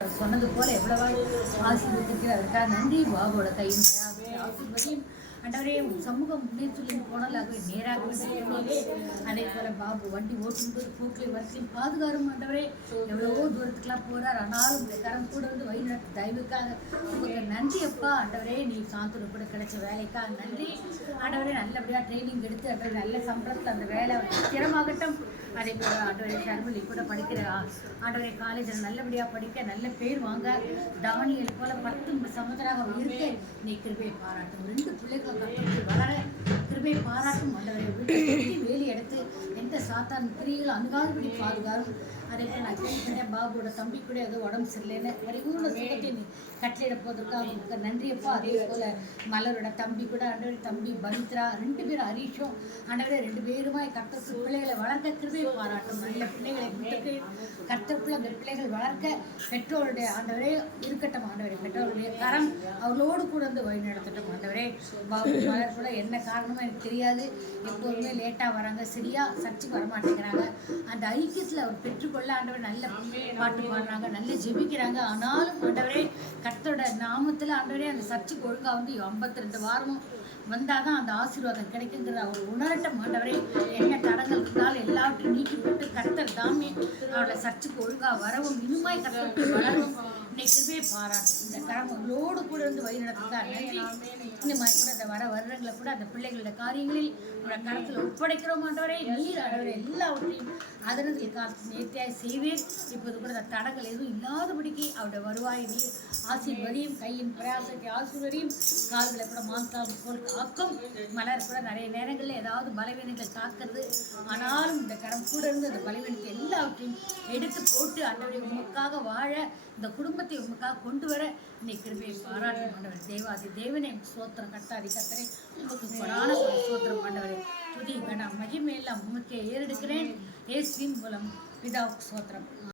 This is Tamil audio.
சொன்னது போல எவ்வளவா ஆசீர்வதிக்கிறார் அதுக்காக நன்றி. பாபோட கையின் ஆசீர்வதியும் ஆண்டவரே சமூகம் முன்னேற்றி போனலாகவே நேராகவே அதே போல பாபு வண்டி ஓட்டும்போது போக்கிலே வரத்தையும் பாதுகாரும் ஆண்டவரே. எவ்வளவோ தூரத்துக்குலாம் போறார், ஆனாலும் இந்த கரம் கூட வந்து வழிநடத்த தயவுக்காக உங்களுக்கு நன்றி அப்பா. ஆண்டவரே நீ சாந்தூர் கூட கிடைச்ச வேலைக்காக நன்றி ஆண்டவரே. நல்லபடியாக ட்ரைனிங் எடுத்து ஆண்டவரே நல்ல சம்பளத்தில் அந்த வேலை ஸ்திரமாகட்டும். அதே போல ஆண்டவரே சர்வலி கூட படிக்கிற ஆண்டவரே காலேஜில் நல்லபடியாக படிக்க நல்ல பேர் வாங்க தானியல் போல 10 சமுதிராக இருக்க நீ கிருபை பாராட்டும். 2 பிள்ளைகளை கற்பனை வளர கிருபை பாராட்டும் ஆண்டவரை. வீட்டை வேலி எடுத்து எந்த சாத்தான் கிரிகளும் அணுகாதபடி பாதுகாரும். அதே போல் நான் கேட்கிறேன் பாபுவோட தம்பி கூட ஏதோ உடம்பு சரியில்லைன்னு பரிபூர்ண சுகத்தை நீ கட்டளையிட போவதற்காக நன்றியப்பா. அதே போல் மலரோட தம்பி கூட ஆண்டவரே தம்பி பவித்ரா 2 பேரும் ஹரீஷும் ஆண்டவரே 2 பேருமாய் கர்த்தருக்கு பிள்ளைகளை வளர்க்க கிருபை பாராட்டும். நல்ல பிள்ளைகளை கொடுத்து கர்த்தருக்குள்ள அந்த பிள்ளைகள் வளர்க்க பெற்றோருடைய ஆண்டவரே இருக்கட்டும் ஆண்டவரே. பெற்றோருடைய கரம் அவர்களோடு கூட வந்து வழி நடத்தட்டும் ஆண்டவரே. பாபு மலர் கூட என்ன காரணமோ எனக்கு தெரியாது, எப்போதுமே லேட்டாக வராங்க, சரியா சர்ச்சுக்கு வரமாட்டேங்கிறாங்க. அந்த ஐக்கியத்தில் அவர் பெற்றுக்கொள்ள ஆண்டவர் நல்ல பாட்டு பாடுறாங்க, நல்ல ஜெபிக்கிறாங்க. ஆனாலும் ஆண்டவரே கர்த்தரோட நாமத்தில் ஆண்டவரே அந்த சர்ச்சுக்கு ஒழுங்காக வந்து 52 வாரமும் வந்தால் தான் அந்த ஆசீர்வாதம் கிடைக்குங்கிறத அவர் உணரட்டும் ஆண்டவரே. என்ன தடங்கள் இருந்தாலும் எல்லாவற்றையும் நீக்கி போட்டு கர்த்தர் தாமே அவளை சர்ச்சுக்கு ஒழுங்காக வரவும் இனிமாய் கர்த்தருக்கு வளரவும் இன்னைக்குவே பாராட்டும். இந்த கரங்களோடு கூட இருந்து வழி நடத்துக்கா நன்றி. இந்த மாதிரி கூட அந்த வருடங்களை கூட அந்த பிள்ளைகளோட காரியங்களில் உங்களோட கரத்தில் ஒப்படைக்கிறோம் ஆண்டவரே. நீர் ஆண்டவரே எல்லாவற்றையும் அதனது காலத்தில் நேர்த்தியாய் செய்வேன். இப்போது கூட அந்த தடங்கள் எதுவும் இல்லாதபடிக்கு அவருடைய வருவாய் நீர் ஆசீர்வதியும், கையின் பிரயாசத்தை ஆசீர்வதியும், கால்களை கூட மாந்தால் போல் காக்கும். மலர் கூட நிறைய நேரங்களில் ஏதாவது பலவீனங்கள் காக்கிறது, ஆனாலும் இந்த கரம் கூட இருந்து அந்த பலவீனத்தை எல்லாவற்றையும் எடுத்து போட்டு ஆண்டவரை உமக்காக வாழ இந்த குடும்பத்தை உமக்காக கொண்டு வர இன்னைக்கு கிருபையை பாராட்டும் ஆண்டவர். தேவாதி தேவனே சோத்திரம் கட்டாதி கத்தரை உங்களுக்கு கொடான சோத்திரம் ஆண்டவரே. துதி கன மகிமையெல்லாம் உமக்கே ஏறெடுக்கிறேன். இயேசுவின் மூலம் பிதாவுக்கு சோத்திரம்.